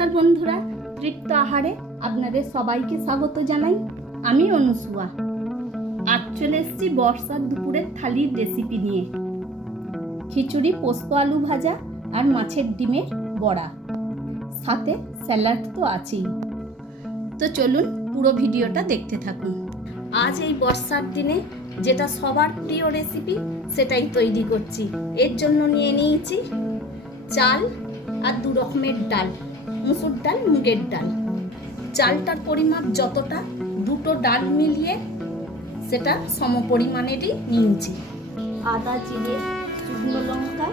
নমস্কার বন্ধুরা, তৃপ্ত আহারে আপনাদের সবাইকে স্বাগত জানাই। আমি অনুসুয়া। আজ চলে এসেছি বর্ষার দুপুরের থালির রেসিপি নিয়ে। খিচুড়ি, পোস্ত আলু ভাজা আর মাছের ডিমের বড়া, সাথে স্যালাড তো আছেই। তো চলুন পুরো ভিডিওটা দেখতে থাকুন। আজ এই বর্ষার দিনে যেটা সবার প্রিয় রেসিপি সেটাই তৈরি করছি। এর জন্য নিয়ে নিয়েছি চাল আর দু রকমের ডাল, মুসুর ডাল, মুগের ডাল। চালটার পরিমাপ যতটা, দুটো ডাল মিলিয়ে সেটা সমপরিমাণেরই নিয়েছি। আদা, জিরে, শুকনো লঙ্কা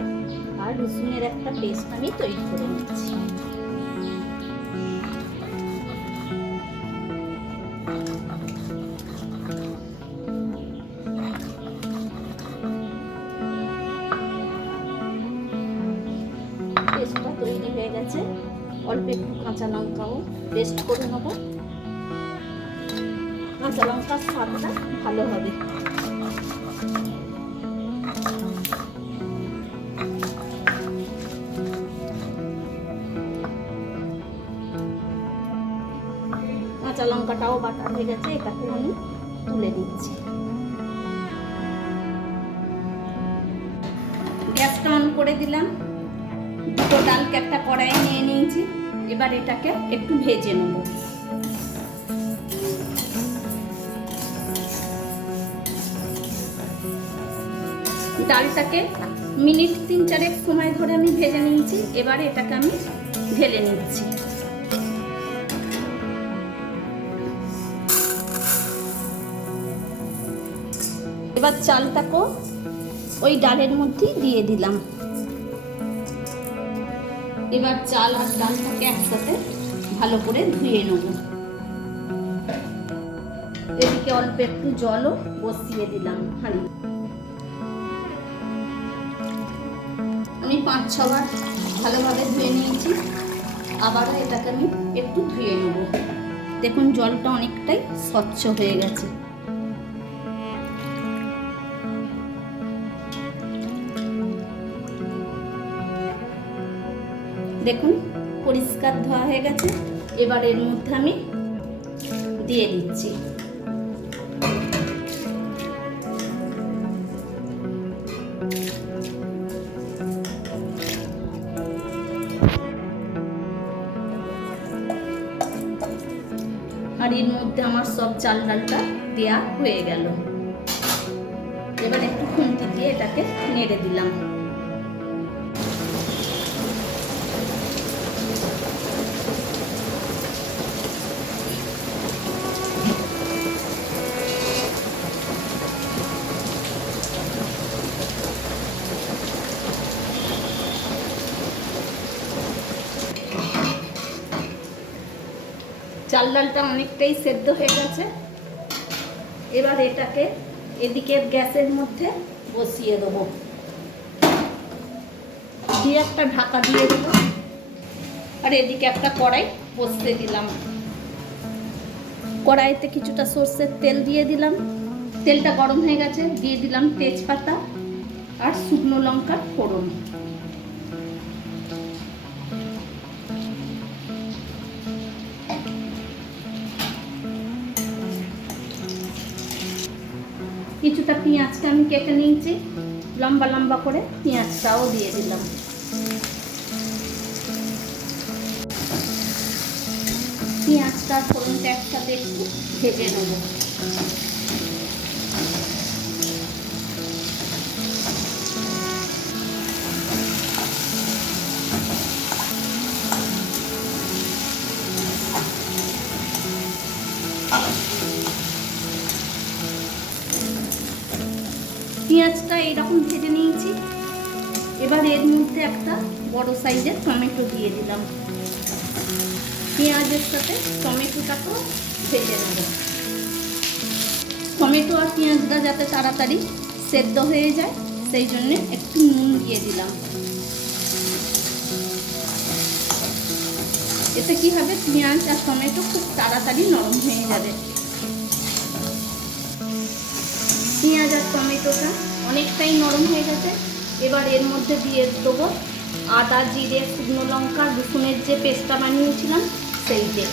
আর রসুনের একটা পেস্ট আমি তৈরি করে নিচ্ছি। পেস্টটা তৈরি হয়ে গেছে। অল্প একটু কাঁচা লঙ্কাও পেস্ট করে নেব। কাঁচা লঙ্কার স্বাদটা ভালো হবে। কাঁচা লঙ্কাটাও বাটা হয়ে গেছে, এটাকে আমি তুলে দিচ্ছি। গ্যাসটা অন করে দিলাম। দুটো ডালকে একটা কড়াইয়ে নিয়ে নিয়েছি। এবার এটাকে একটু ভেজে নেব। ডালটাকে মিনিট 3-4 সময় ধরে আমি ভেজে নিয়েছি। এবার এটাকে আমি ঢেলে নিচ্ছি। এবার চালটাকে ওই ডালের মধ্যে দিয়ে দিলাম। এবার চাল আর ডালটাকে একসাথে ভালো করে ধুয়ে নেব। এদিকে অল্প একটু জলও বসিয়ে দিলাম হাঁড়ি। আমি 5-6 বার ভালোভাবে ধুয়ে নিয়েছি। আবারও এটাকে আমি একটু ধুয়ে নেব। দেখুন জলটা অনেকটাই স্বচ্ছ হয়ে গেছে। দেখুন পরিষ্কার ধোয়া হয়ে গেছে। এবার এর মধ্যে আমি দিয়ে দিচ্ছি আর এর মধ্যে আমার সব চাল ডালটা দেয়া হয়ে গেল। এবার একটু খুন্তি দিয়ে এটাকে নেড়ে দিলাম। চাল ডালটা অনেকটাই সেদ্ধ হয়ে গেছে। এবার এটাকে এদিকে গ্যাসের মধ্যে বসিয়ে দেবো, দিয়ে একটা ঢাকা দিয়ে দেবো। আর এদিকে একটা কড়াই বসিয়ে দিলাম। কড়াইতে কিছুটা সর্ষের তেল দিয়ে দিলাম। তেলটা গরম হয়ে গেছে, দিয়ে দিলাম তেজপাতা আর শুকনো লঙ্কার ফোড়ন। কিছুটা পেঁয়াজটা আমি কেটে নিয়েছি, লম্বা লম্বা করে পেঁয়াজটাও দিয়ে দিলাম। পেঁয়াজটা ফোড়নটা একসাথে একটু ভেজে নেব। পেঁয়াজটা এইরকম ভেজে নিয়েছি। এবার এর মধ্যে একটা বড় সাইজের টমেটো দিয়ে দিলাম। পেঁয়াজের সাথে টমেটোটাকেও ভেজে নেব। টমেটো আর পেঁয়াজটা যাতে তাড়াতাড়ি সেদ্ধ হয়ে যায় সেই জন্য একটু নুন দিয়ে দিলাম। এতে কি হবে, পেঁয়াজ আর টমেটো খুব তাড়াতাড়ি নরম হয়ে যাবে। পেঁয়াজ আর টমেটোটা অনেকটাই নরম হয়ে গেছে। এবার এর মধ্যে দিয়ে দেবো আদা জিরে শুকনো লঙ্কা রসুনের যে পেস্টটা বানিয়েছিলাম সেইটে।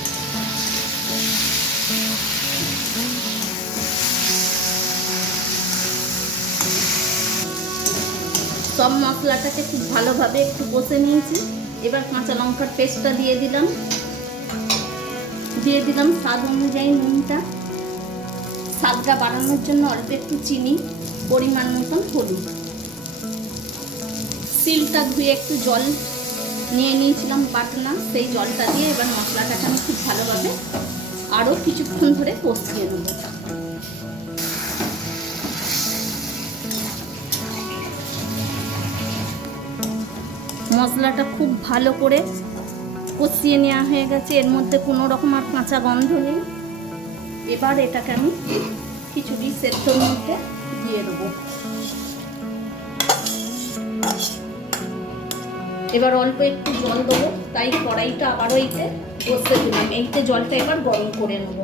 সব মশলাটাকে খুব ভালোভাবে একটু কষে নিয়েছি। এবার কাঁচা লঙ্কার পেস্টটা দিয়ে দিলাম স্বাদ অনুযায়ী নুনটা, স্বাদটা বাড়ানোর জন্য অল্প একটু চিনি, পরিমাণ মতন হলুদ। শিলটা ধুয়ে একটু জল নিয়ে নিয়েছিলাম পাতলা, সেই জলটা দিয়ে এবার মশলাটাকে আমি খুব ভালোভাবে আরও কিছুক্ষণ ধরে কষিয়ে নেব। মশলাটা খুব ভালো করে কষিয়ে নেওয়া হয়ে গেছে, এর মধ্যে কোনো রকম আর কাঁচা গন্ধ নেই। এবার এটাকে আমি খিচুড়ি সেদ্ধর মধ্যে দিয়ে দেবো। এবার অল্প একটু জল দেবো, তাই কড়াইটা আবারও এইতে বসতে দিলাম। এইতে জলটা এবার গরম করে নেব।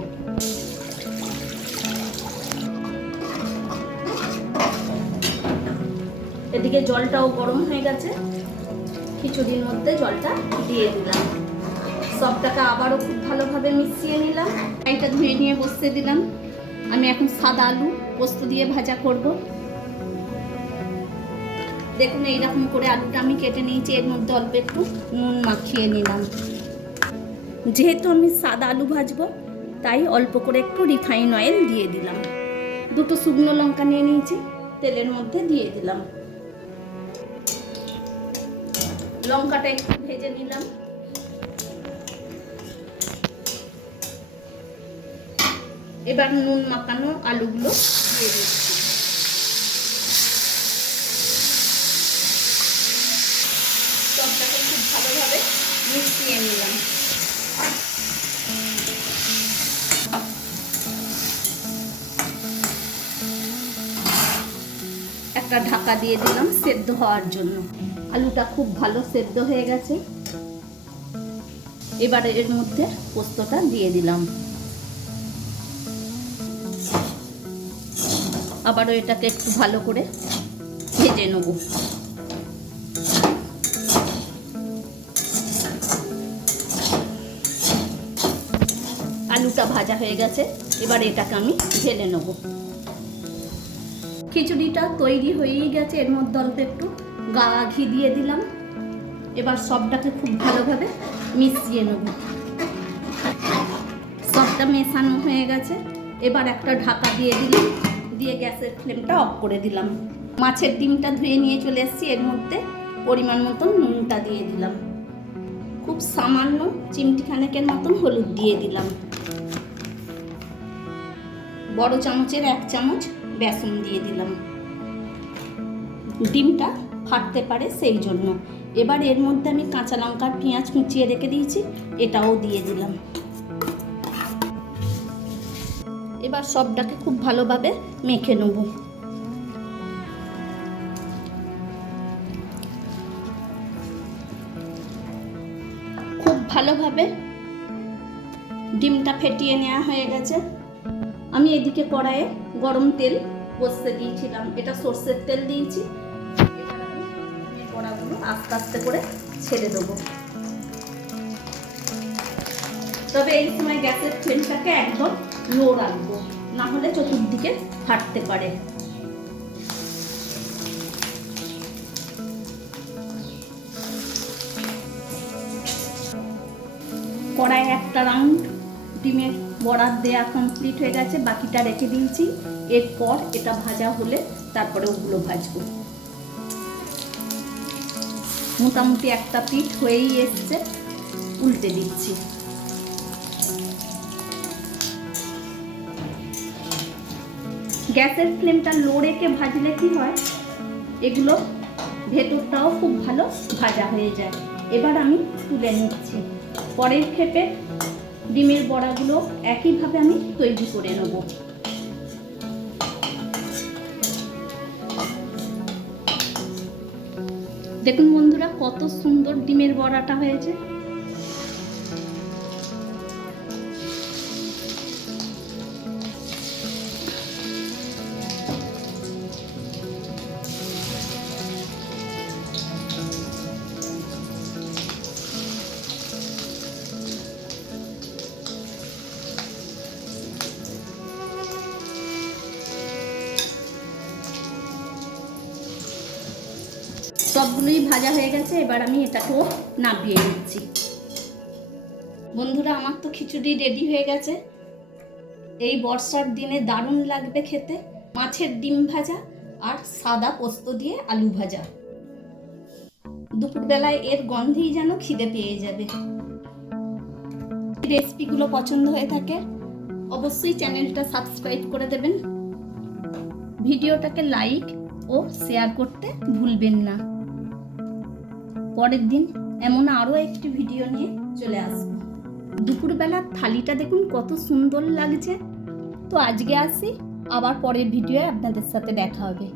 এদিকে জলটাও গরম হয়ে গেছে, খিচুড়ির মধ্যে জলটা দিয়ে দিলাম। সবটাকে আবারও খুব ভালোভাবে মিশিয়ে নিলাম। কড়াইটা ধুয়ে নিয়ে বসতে দিলাম। আমি এখন সাদা আলু পোস্ত দিয়ে ভাজা করব। দেখুন এইরকম করে আলুটা আমি কেটে নিয়েছি, এর মধ্যে অল্প একটু নুন মাখিয়ে নিলাম। যেহেতু আমি সাদা আলু ভাজবো তাই অল্প করে একটু রিফাইন অয়েল দিয়ে দিলাম। দুটো শুকনো লঙ্কা নিয়ে নিয়েছি, তেলের মধ্যে দিয়ে দিলাম। লঙ্কাটা একটু ভেজে নিলাম। এবার নুন মাখানো আলুগুলো দিয়ে দিচ্ছি। সবটাকে খুব ভালোভাবে মিশিয়ে নিলাম। একটা ঢাকা দিয়ে দিলাম সেদ্ধ হওয়ার জন্য। আলুটা খুব ভালো সেদ্ধ হয়ে গেছে। এবার এর মধ্যে পোস্তটা দিয়ে দিলাম। আবারও এটাকে একটু ভালো করে ভেজে নেব। আলুটা ভাজা হয়ে গেছে, এবার এটাকে আমি ঢেলে নেব। খিচুড়িটা তৈরি হয়েই গেছে, এর মধ্যে অল্প একটু গাওয়া ঘি দিয়ে দিলাম। এবার সবটাকে খুব ভালোভাবে মিশিয়ে নেব। সবটা মেশানো হয়ে গেছে, এবার একটা ঢাকা দিয়ে দিলাম, দিয়ে গ্যাসের ফ্লেমটা অফ করে দিলাম। মাছের ডিমটা ধুয়ে নিয়ে চলে এসেছি, এর মধ্যে পরিমাণ মতন নুনটা দিয়ে দিলাম। খুব সামান্য চিমটিখানেকের মতন হলুদ দিয়ে দিলাম। বড় চামচের 1 চামচ বেসন দিয়ে দিলাম। ডিমটা ফাটতে পারে সেই জন্য। এবার এর মধ্যে আমি কাঁচা লঙ্কা পেঁয়াজ কুচিয়ে রেখে দিয়েছি, এটাও দিয়ে দিলাম। এবার সবটাকে খুব ভালোভাবে মেখে নেব। খুব ভালোভাবে ডিমটা ফেটিয়ে নেওয়া হয়ে গেছে। আমি এদিকে কড়াইয়ে গরম তেল বসতে দিয়েছিলাম, এটা সর্ষের তেল দিয়েছি। এবার আমি বড়াগুলো আস্তে আস্তে করে ছেড়ে দেবো। তবে এই সময় গ্যাসের ফ্লেমটাকে একদম লো রাখবো, না হলে চতুর্দিকে ফাটতে পারে। কড়াইয়ে একটা রাউন্ড ডিমের বড়া দেওয়া কমপ্লিট হয়ে গেছে, বাকিটা রেখে দিয়েছি। এরপর এটা ভাজা হলে তারপরে ওগুলো ভাজবো। মোটামুটি একটা পিঠ হয়েই এসছে, উল্টে দিচ্ছি। গ্যাসের ফ্লেমটা লো রেখে ভাজলে কি হয়, এগুলো ভেতরটাও খুব ভালো ভাজা হয়ে যায়। এবার আমি তুলে নিচ্ছি। পরের ক্ষেপে ডিমের বড়াগুলো একইভাবে আমি তৈরি করে নেব। দেখুন বন্ধুরা, কত সুন্দর ডিমের বড়াটা হয়েছে। সবগুলোই ভাজা হয়ে গেছে, এবার আমি এটাকেও নামিয়ে নিচ্ছি। বন্ধুরা, আমার তো খিচুড়ি রেডি হয়ে গেছে। এই বর্ষার দিনে দারুণ লাগবে খেতে। মাছের ডিম ভাজা আর সাদা পোস্ত দিয়ে আলু ভাজা। দুপুরবেলায় এর গন্ধেই যেন খিদে পেয়ে যাবে। রেসিপিগুলো পছন্দ হয়ে থাকে অবশ্যই চ্যানেলটা সাবস্ক্রাইব করে দেবেন। ভিডিওটাকে লাইক ও শেয়ার করতে ভুলবেন না। পরের দিন এমন আরও একটি ভিডিও নিয়ে চলে আসবো। দুপুরবেলার থালিটা দেখুন কত সুন্দর লাগছে। তো আজকে আসি, আবার পরের ভিডিওয়ে আপনাদের সাথে দেখা হবে।